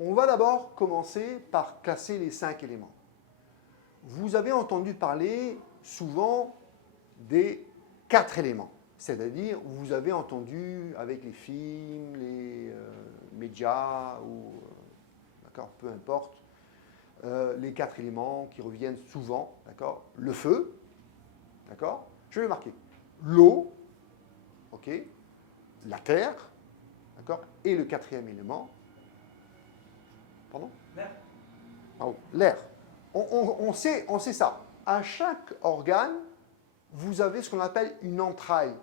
On va d'abord commencer par classer les 5 éléments. Vous avez entendu parler souvent des 4 éléments. C'est-à-dire, vous avez entendu avec les films, les médias, ou d'accord, peu importe, les 4 éléments qui reviennent souvent, d'accord, le feu, d'accord, je vais marquer l'eau, ok, la terre, d'accord, et le 4e élément, pardon, L'air. pardon, l'air. On sait ça. À chaque organe, vous avez ce qu'on appelle une entraille.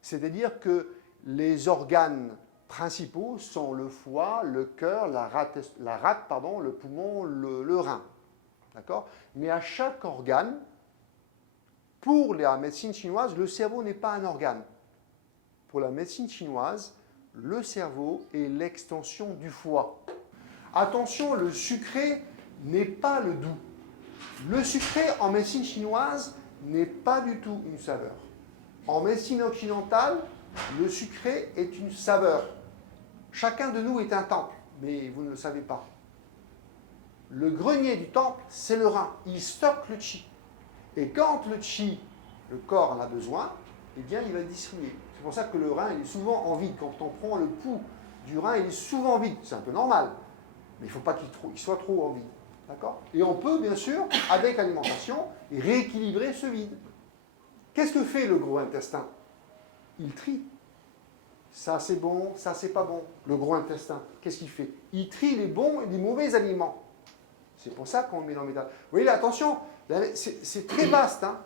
C'est-à-dire que les organes principaux sont le foie, le cœur, la rate, le poumon, le rein. D'accord ? Mais à chaque organe, pour la médecine chinoise, le cerveau n'est pas un organe. Pour la médecine chinoise, le cerveau est l'extension du foie. Attention, le sucré n'est pas le doux. Le sucré en médecine chinoise n'est pas du tout une saveur. En médecine occidentale, le sucré est une saveur. Chacun de nous est un temple, mais vous ne le savez pas. Le grenier du temple, c'est le rein. Il stocke le chi. Et quand le chi, le corps en a besoin, eh bien, il va le distribuer. C'est pour ça que le rein, il est souvent en vide. Quand on prend le pouls du rein, il est souvent vide. C'est un peu normal. Mais il ne faut pas qu'il soit trop en vide. D'accord ? Et on peut, bien sûr, avec l'alimentation, rééquilibrer ce vide. Qu'est-ce que fait le gros intestin ? Il trie. Ça, c'est bon, ça, c'est pas bon. Le gros intestin, qu'est-ce qu'il fait ? Il trie les bons et les mauvais aliments. C'est pour ça qu'on le met dans le métal. Vous voyez, attention, c'est très vaste. Hein.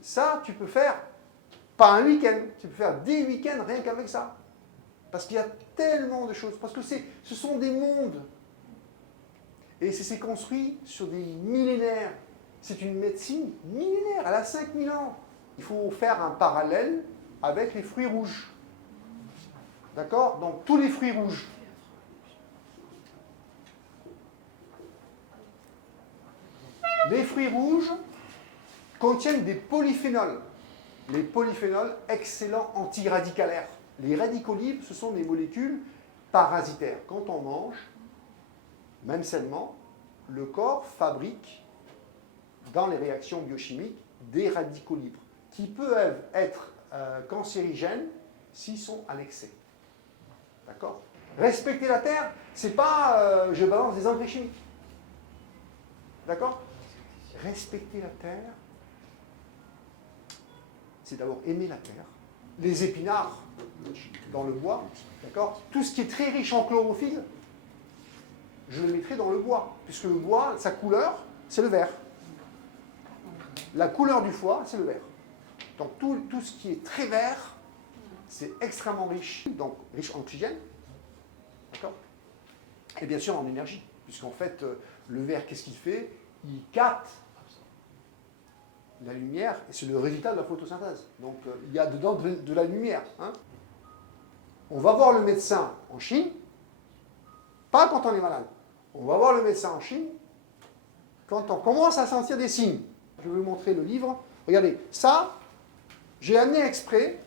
Ça, tu peux faire, pas un week-end, tu peux faire des week-ends rien qu'avec ça. Parce qu'il y a tellement de choses. Parce que ce sont des mondes. Et c'est construit sur des millénaires. C'est une médecine millénaire, elle a 5000 ans. Il faut faire un parallèle avec les fruits rouges. D'accord ? Donc, tous les fruits rouges. Les fruits rouges contiennent des polyphénols. Les polyphénols, excellents antiradicalaires. Les radicaux libres, ce sont des molécules parasitaires. Quand on mange, même sainement, le corps fabrique, dans les réactions biochimiques, des radicaux libres, qui peuvent être cancérigènes s'ils sont à l'excès. D'accord ? Respecter la terre, c'est pas je balance des engrais chimiques. D'accord ? Respecter la terre, c'est d'abord aimer la terre. Les épinards dans le bois, d'accord ? Tout ce qui est très riche en chlorophylle, je le mettrai dans le bois, puisque le bois, sa couleur, c'est le vert. La couleur du foie, c'est le vert. Donc tout ce qui est très vert, c'est extrêmement riche, donc riche en oxygène, d'accord ? Et bien sûr en énergie, puisqu'en fait, le vert, qu'est-ce qu'il fait ? Il capte la lumière, et c'est le résultat de la photosynthèse. Donc il y a dedans de la lumière. Hein. On va voir le médecin en Chine, pas quand on est malade. On va voir le médecin en Chine quand on commence à sentir des signes. Je vais vous montrer le livre. Regardez, ça, j'ai amené exprès,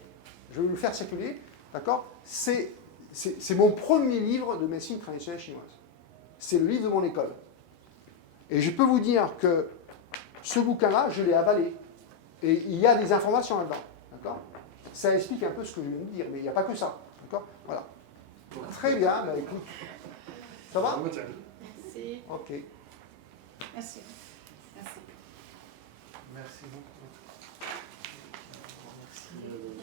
je vais vous le faire circuler, d'accord ? C'est mon premier livre de médecine traditionnelle chinoise. C'est le livre de mon école. Et je peux vous dire que ce bouquin-là, je l'ai avalé. Et il y a des informations là-dedans. D'accord ? Ça explique un peu ce que je viens de dire, mais il n'y a pas que ça. D'accord ? Voilà. Très bien, bah, écoute. Ça va ? Merci. Ok. Merci. Merci. Merci beaucoup. Merci.